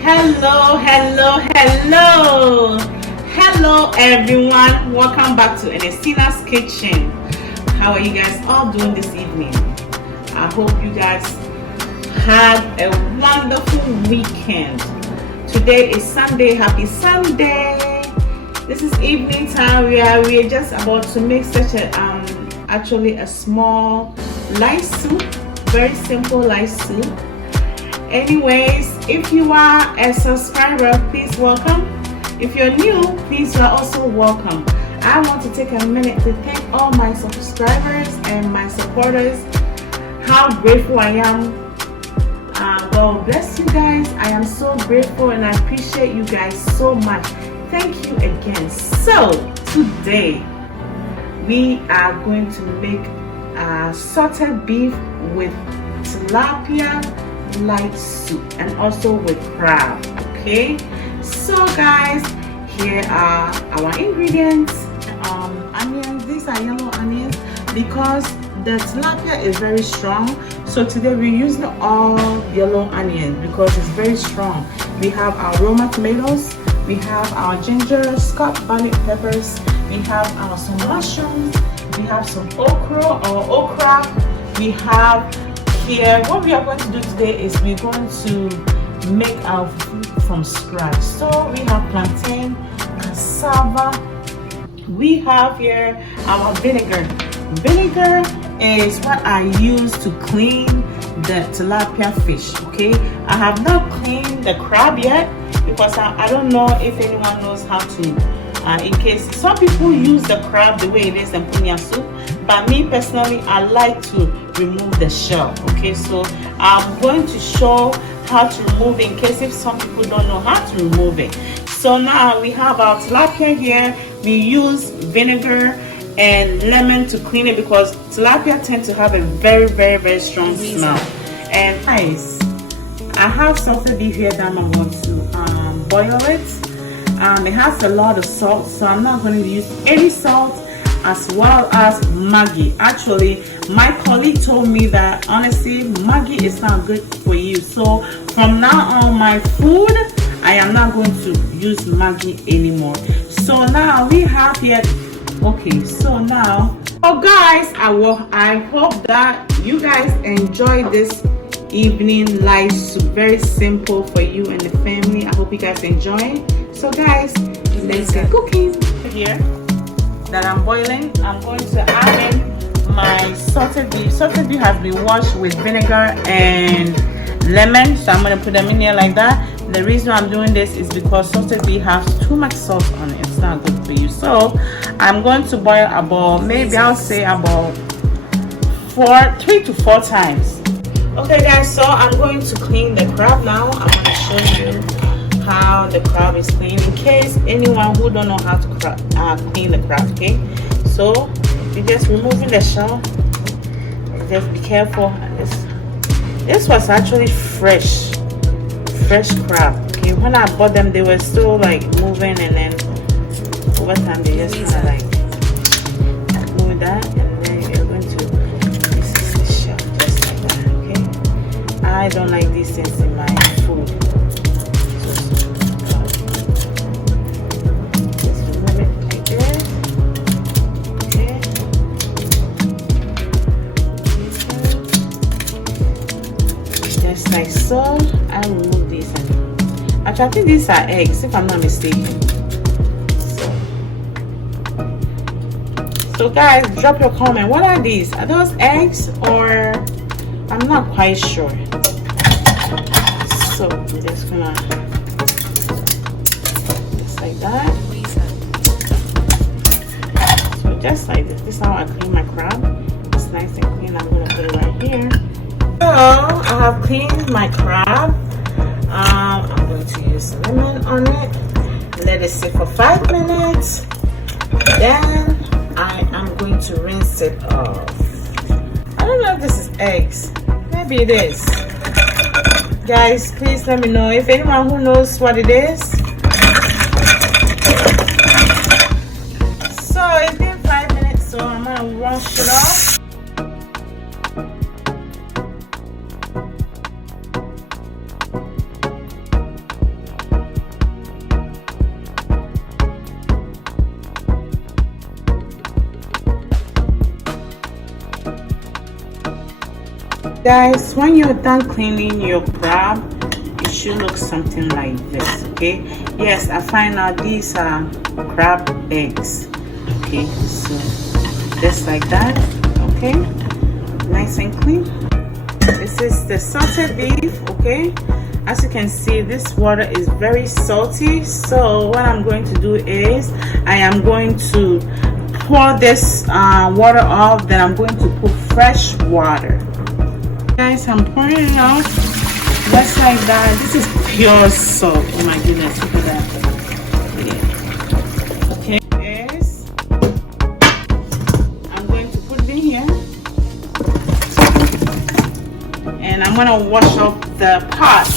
Hello everyone, welcome back to Ernestina's kitchen. How are you guys all doing this evening? I hope you guys had a wonderful weekend. Today is Sunday. Happy Sunday. This is evening time. We are just about to make such a actually a small light soup, very simple light soup. Anyways, if you are a subscriber, please welcome. If you're new, please, you are also welcome. I want to take a minute to thank all my subscribers and my supporters. How grateful I am. God bless you guys. I am so grateful and I appreciate you guys so much. Thank you again. So today we are going to make salted beef with tilapia light soup and also with crab. Okay, so guys, here are our ingredients. Onions. These are yellow onions because the tilapia is very strong, so today we're using all yellow onions because it's very strong. We have our Roma tomatoes, we have our ginger, scotch bonnet peppers, we have some mushrooms, we have some okra, we have here. What we are going to do today is we're going to make our food from scratch. So we have plantain, cassava, we have here our vinegar. Vinegar is what I use to clean the tilapia fish. Okay, I have not cleaned the crab yet because I don't know if anyone knows how to in case some people use the crab the way it is and put in their soup, but me personally I like to remove the shell. Okay, so I'm going to show how to remove it in case if some people don't know how to remove it. So now we have our tilapia here. We use vinegar and lemon to clean it because tilapia tend to have a very strong smell. And guys, I have salted beef here that I'm going to boil it. It has a lot of salt, so I'm not going to use any salt, as well as Maggi. Actually, my colleague told me that honestly Maggi is not good for you, so from now on my food I am not going to use Maggi anymore. So now we have here, okay, so now, oh guys, I hope that you guys enjoy this evening light soup. Very simple for you and the family. I hope you guys enjoy. So guys, let's get cooking. Here that I'm boiling, I'm going to add in my salted beef. Salted beef has been washed with vinegar and lemon, so I'm going to put them in here like that. The reason I'm doing this is because salted beef has too much salt on it. It's not good for you. So I'm going to boil about, maybe I'll say about 3 to 4 times. Okay guys, so I'm going to clean the crab now. I'm going to show you how the crab is cleaned in case anyone who don't know how to clean the crab. Okay, so you're just removing the shell. Just be careful. This was actually fresh crab. Okay, when I bought them they were still like moving, and then over time they just kind of like move that, and then you're going to, this is the shell just like that. Okay, I don't like these things in my food. Like so, I remove these. Actually, I think these are eggs, if I'm not mistaken. So guys, drop your comment. What are these? Are those eggs or I'm not quite sure. So I'm just gonna just like that. So just like this. This is how I clean my crab. It's nice and clean. I'm gonna put it right here. So I have cleaned my crab. I'm going to use lemon on it. Let it sit for 5 minutes. Then I am going to rinse it off. I don't know if this is eggs. Maybe it is. Guys, please let me know if anyone who knows what it is. So it's been 5 minutes, so I'm gonna wash it off. Guys, when you're done cleaning your crab, it should look something like this. Okay, yes, I find out these are crab eggs. Okay, so just like that. Okay, nice and clean. This is the salted beef. Okay, as you can see, this water is very salty, so what I'm going to do is I am going to pour this water off, then I'm going to put fresh water. Guys, I'm pouring it out just like that. This is pure salt. Oh my goodness, look at that. Yeah. Okay, yes, I'm going to put it in here, and I'm gonna wash off the pot.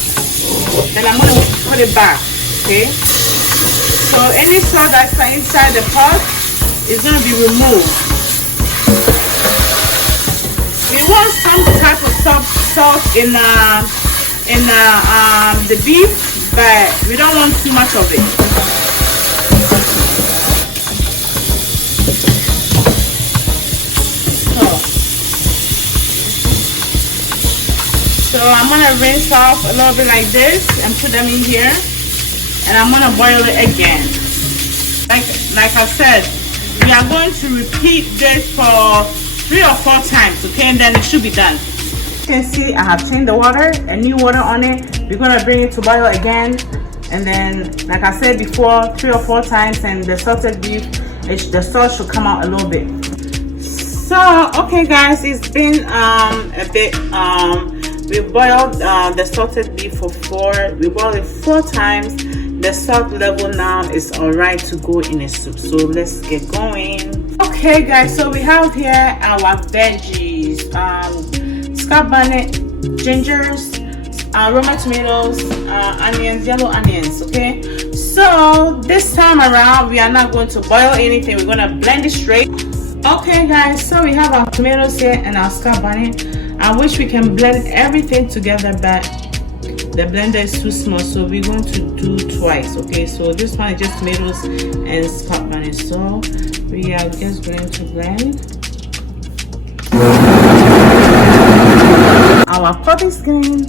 Then I'm gonna put it back. Okay, so any salt that's inside the pot is gonna be removed. We want some type of salt in the beef, but we don't want too much of it. So I'm gonna rinse off a little bit like this and put them in here, and I'm gonna boil it again. Like I said, we are going to repeat this for 3 or 4 times, okay, and then it should be done. You can see I have changed the water, a new water on it. We're gonna bring it to boil again, and then, like I said before, 3 or 4 times, and the salted beef, the salt should come out a little bit. So, okay, guys, it's been a bit. We boiled the salted beef for 4. We boiled it 4 times. The salt level now is alright to go in a soup. So let's get going. Okay, guys. So we have here our veggies: scotch bonnet, gingers, Roma tomatoes, onions, yellow onions. Okay. So this time around, we are not going to boil anything. We're gonna blend it straight. Okay, guys. So we have our tomatoes here and our scotch bonnet. I wish we can blend everything together, but the blender is too small, so we're going to do twice. Okay, so this one is just tomatoes and scotch bonnet, so we are just going to blend. Our pot is clean.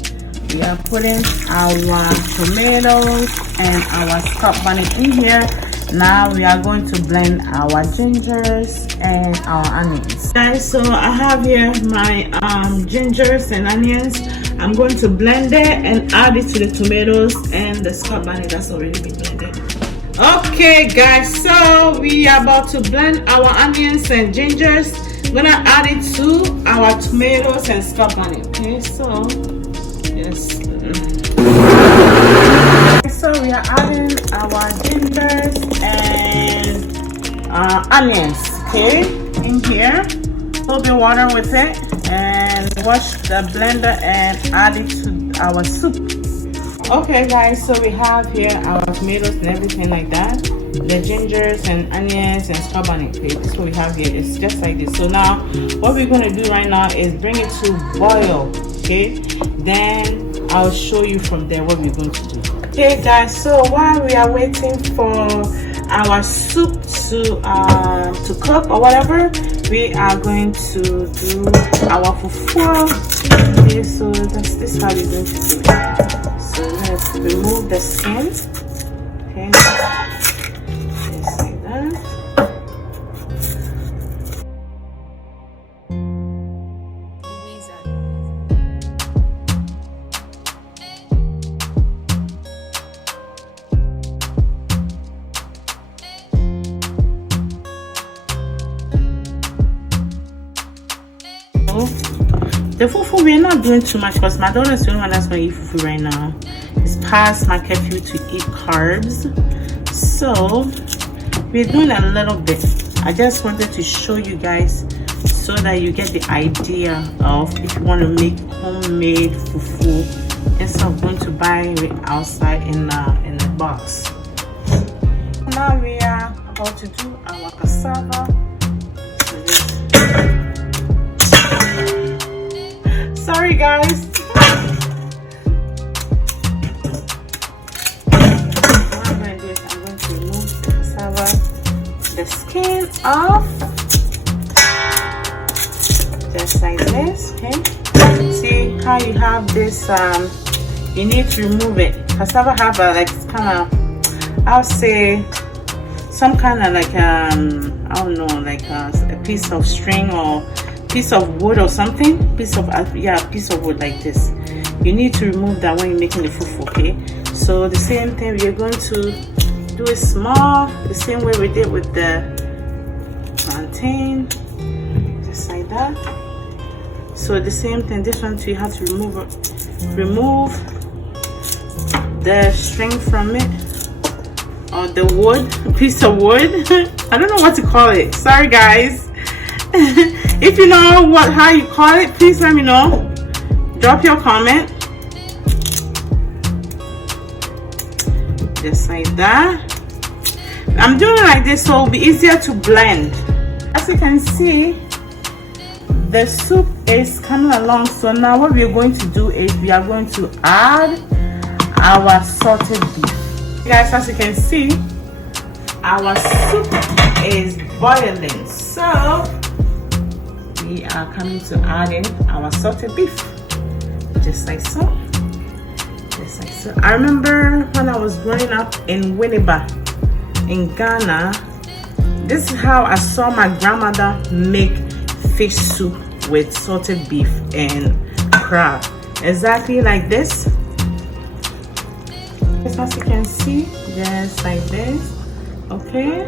We are putting our tomatoes and our scotch bonnet in here. Now we are going to blend our gingers and our onions. Guys, so I have here my gingers and onions. I'm going to blend it and add it to the tomatoes and the scotch bonnet that's already been blended. Okay, guys, so we are about to blend our onions and gingers. I'm gonna add it to our tomatoes and scotch bonnet. Okay, so yes. So we are adding our gingers and onions, okay, in here. A little bit water with it, and wash the blender and add it to our soup. Okay, guys, so we have here our tomatoes and everything like that, the gingers and onions and scotch bonnet. Okay, this is what we have here. It's just like this. So now what we're going to do right now is bring it to boil. Okay, then I'll show you from there what we're going to do. Okay, guys, so while we are waiting for our soup to cook or whatever, we are going to do our fufu. Okay, so this is how we're going to do it. So let's remove the skin. Okay, just like that. The fufu, we're not doing too much because my daughter is the only one that's going to eat fufu right now. It's past my curfew to eat carbs, so we're doing a little bit. I just wanted to show you guys so that you get the idea of if you want to make homemade fufu instead of going to buy it outside in the box. Now we are about to do our cassava. Sorry, guys. What I'm going to do is I'm going to remove the cassava, the skin off, just like this. Okay. See how you have this, you need to remove it. Cassava have a like kind of, I'll say some kind of like I don't know, like a piece of string or piece of wood or something, piece of wood like this. You need to remove that when you're making the fufu. Okay, so the same thing, we are going to do it small, the same way we did with the plantain, just like that. So the same thing, this one too, you have to remove the string from it, or the wood, piece of wood. I don't know what to call it, sorry guys. If you know how you call it, please let me know. Drop your comment. Just like that. I'm doing it like this so it'll be easier to blend. As you can see, the soup is coming along. So now what we are going to do is we are going to add our salted beef. Guys, as you can see, our soup is boiling. So we are coming to add in our salted beef. Just like so. Just like so. I remember when I was growing up in Winneba, in Ghana, this is how I saw my grandmother make fish soup with salted beef and crab. Exactly like this. As you can see, just like this. Okay,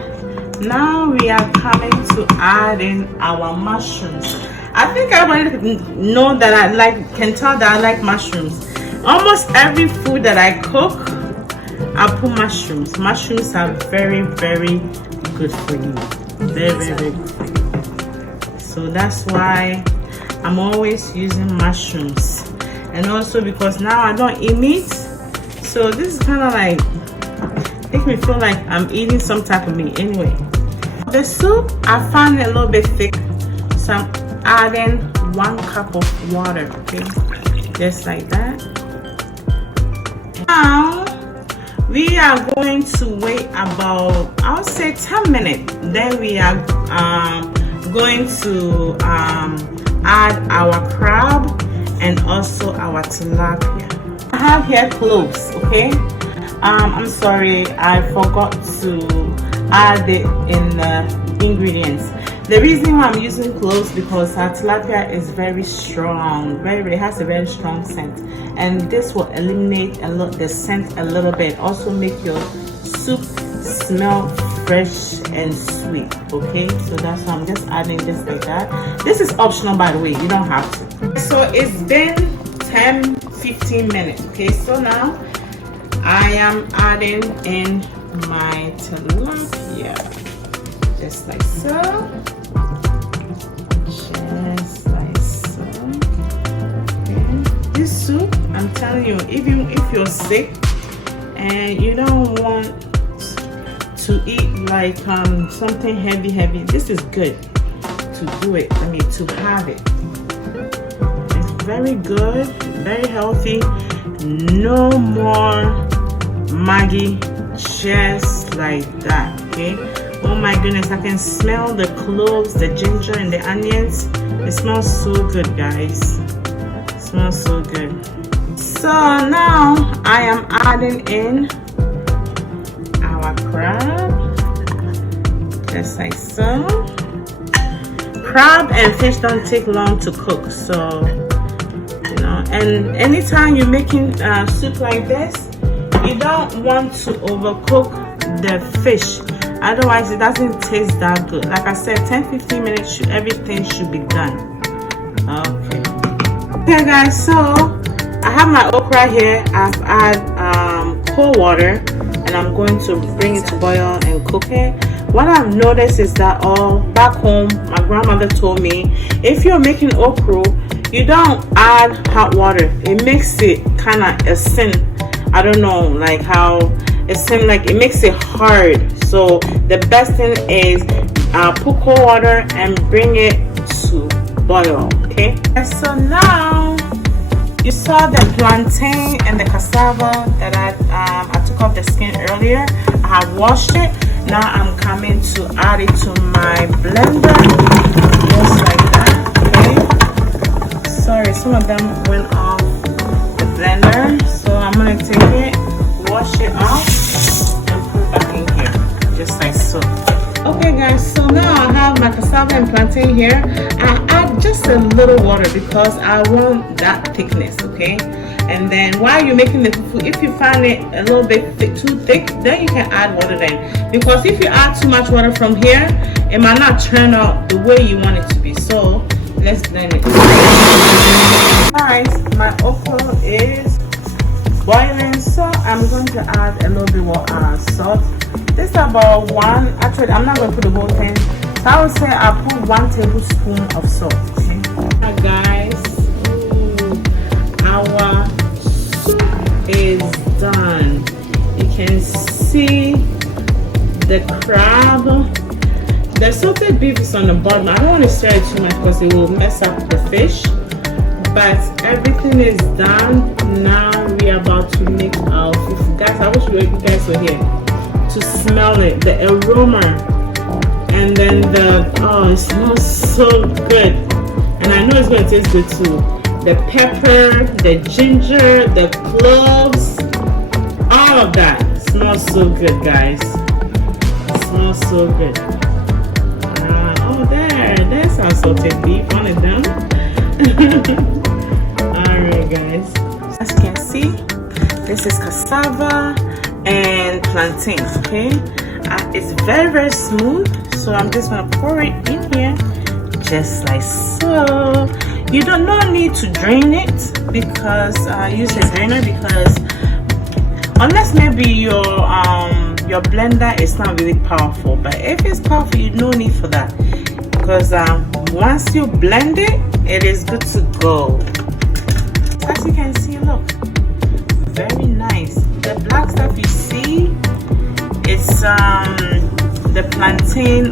now we are coming to add in our mushrooms. I think everybody know that can tell that I like mushrooms. Almost every food that I cook, I put mushrooms. Mushrooms are very, very good for you. Very, very, very good for you. So that's why I'm always using mushrooms. And also because now I don't eat meat, so this is kind of like, make me feel like I'm eating some type of meat. Anyway, the soup, I found it a little bit thick, so I'm adding 1 cup of water. Okay, just like that. Now we are going to wait about, I would say 10 minutes. Then we are going to add our crab and also our tilapia. I have here cloves. Okay, I'm sorry, I forgot to add it in the ingredients. The reason why I'm using cloves because our tilapia is very strong, it has a very strong scent, and this will eliminate the scent a little bit. Also make your soup smell fresh and sweet. Okay, so that's why I'm just adding this like that. This is optional, by the way, you don't have to. So it's been 10-15 minutes. Okay, so now I am adding in my tilapia, just like so. Just like so. Okay. This soup, I'm telling you, even if you're sick and you don't want to eat like something heavy, this is good to do it. I mean, to have it. It's very good, very healthy. No more Maggi, just like that. Okay, oh my goodness, I can smell the cloves, the ginger and the onions. It smells so good, guys. It smells so good. So now I am adding in our crab, just like so. Crab and fish don't take long to cook, so you know, and anytime you're making soup like this, you don't want to overcook the fish, otherwise it doesn't taste that good. Like I said, 10-15 minutes, everything should be done. Okay guys, so I have my okra here. I've added cold water and I'm going to bring it to boil and cook it. What I've noticed is that back home, my grandmother told me, if you're making okra, you don't add hot water. It makes it kind of a sin. I don't know, like how it seems like it makes it hard. So the best thing is put cold water and bring it to boil. Okay, and so now you saw the plantain and the cassava that I took off the skin earlier. I have washed it. Now I'm coming to add it to my blender, just like that. Okay, sorry, some of them went off. blender. So I'm gonna take it, wash it off, and put it back in here, just like so. Okay guys, so now I have my cassava and plantain here. I add just a little water because I want that thickness, okay? And then while you're making the fufu, if you find it a little bit too thick, then you can add water then. Because if you add too much water from here, it might not turn out the way you want it to be. So let's blend it. Alright, my okra is boiling, so I'm going to add a little bit more salt. This is about one. Actually, I'm not going to put the whole thing. So I would say I'll put 1 tablespoon of salt. Okay. Now guys, our soup is done. You can see the crab. The salted beef is on the bottom. I don't want to stir it too much because it will mess up the fish. But everything is done. Now we are about to make our fufu. Guys, I wish you guys were here to smell it, the aroma, and then it smells so good, and I know it's going to taste good too. The pepper, the ginger, the cloves, all of that smells so good, guys. It smells so good. There's our salted beef, one of them. Alright guys, as you can see, this is cassava and plantain. Okay, it's very smooth, so I'm just gonna pour it in here just like so. You don't need to drain it because use a drainer, because unless maybe your blender is not really powerful. But if it's powerful, you no need for that, because once you blend it, it is good to go. As you can see, look, very nice. The black stuff you see, it's the plantain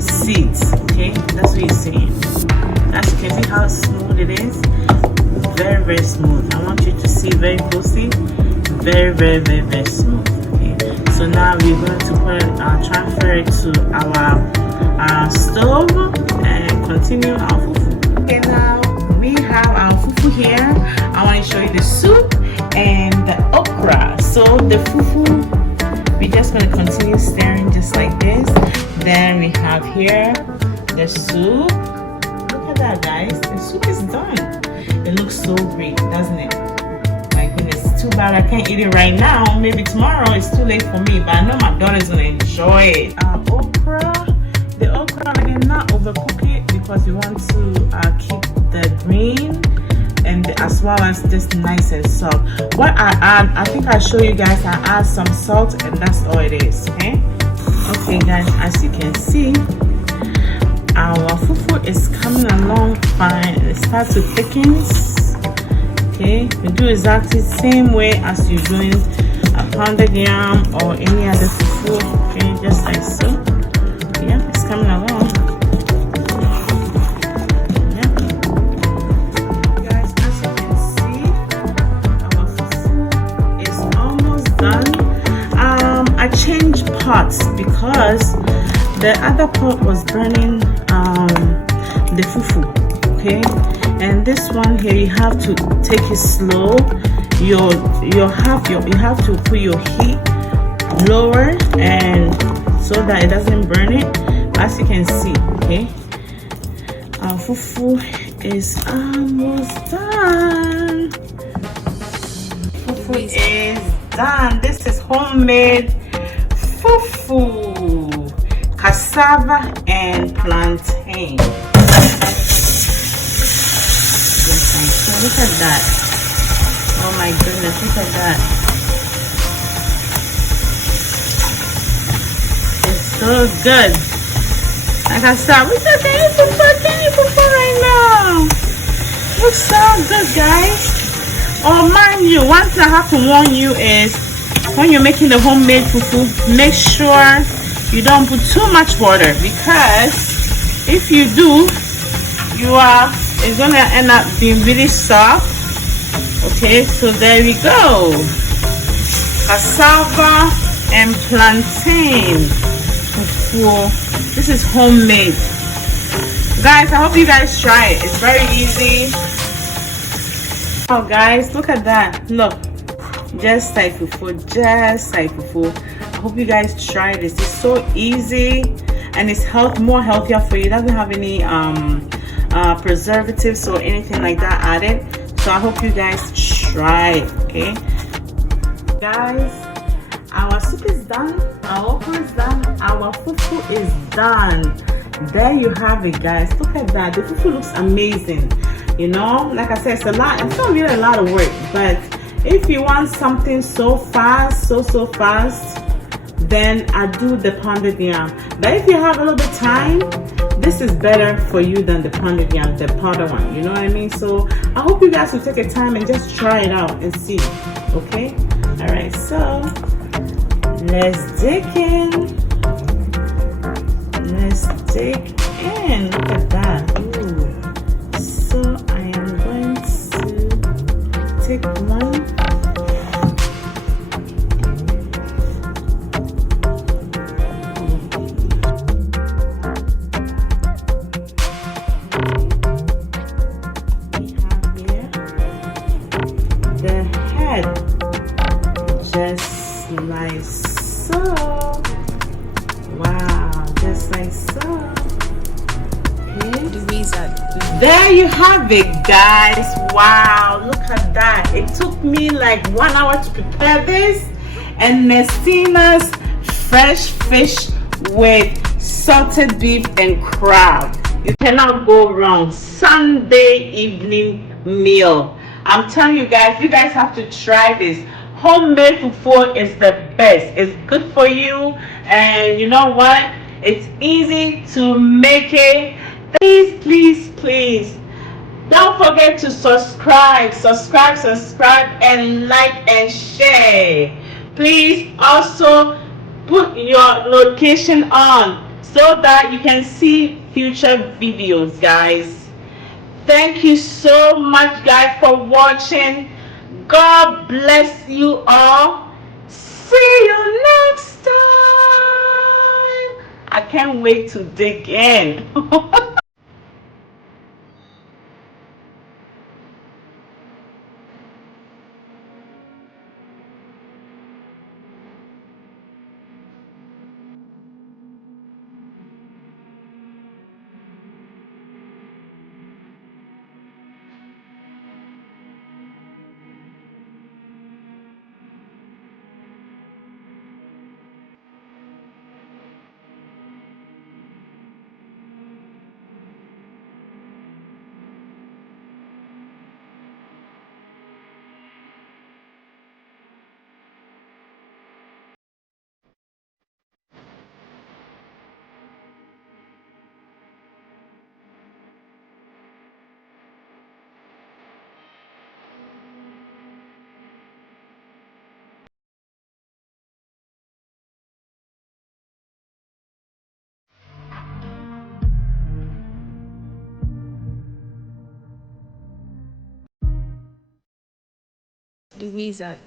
seeds. Okay, that's what you're seeing. As you can see how smooth it is, very smooth. I want you to see very closely, very smooth. Okay, so now we're going to transfer it to our stove and continue our fufu. Okay, now we have our fufu here. I want to show you the soup and the okra. So the fufu, we're just going to continue stirring just like this. Then we have here the soup. Look at that, guys. The soup is done. It looks so great, doesn't it? My goodness, it's too bad I can't eat it right now. Maybe tomorrow. It's too late for me, but I know my daughter's going to enjoy it. Okra. The okra, I did not overcook it because we want to keep the green and as well as just nice and soft. What I add, I think I show you guys, I add some salt and that's all it is. Okay guys, as you can see, our fufu is coming along fine. It starts to thicken. Okay, we do exactly the same way as you're doing a pounded yam or any other fufu. Okay, just like so. Yeah, it's coming along. I changed pots because the other pot was burning the fufu. Okay, and this one here you have to take it slow. You have to put your heat lower and so that it doesn't burn it. As you can see, okay, our fufu is almost done. Fufu is done. This is homemade fufu, cassava and plantain. So look at that. Oh my goodness, look at that. It's so good. Like I said, we just eating fufu right now. Looks so good, guys. Oh, mind you, one thing I have to warn you is when you're making the homemade fufu, make sure you don't put too much water, because if you do, it's gonna end up being really soft. Okay, so there we go. Cassava and plantain fufu. This is homemade. Guys, I hope you guys try it. It's very easy. Oh guys, look at that. Look, just like fufu, just like fufu. I hope you guys try this. It's so easy and it's more healthier for you. It doesn't have any preservatives or anything like that added. So I hope you guys try it. Okay guys, our soup is done, our okra is done, our fufu is done. There you have it guys. Look at that. The fufu looks amazing. You know, like I said, it's a lot. It's not really a lot of work, but if you want something so fast, so fast, then I do the pounded yam. But if you have a little bit of time, this is better for you than the pounded yam, the powder one. You know what I mean? So I hope you guys will take a time and just try it out and see. Okay? All right. So let's dig in. Let's dig in. Look at that. Ooh. So I am going to take one. The head, just like so. Wow, just like so. Okay. There you have it guys. Wow, look at that. It took me like 1 hour to prepare this, and Messina's fresh fish with salted beef and crab. You cannot go wrong. Sunday evening meal. I'm telling you guys have to try this. Homemade fufu is the best. It's good for you, and you know what? It's easy to make it. Please don't forget to subscribe, and like and share. Please also put your notification on so that you can see future videos guys. Thank you so much guys for watching. God bless you all. See you next time. I can't wait to dig in. The wizard.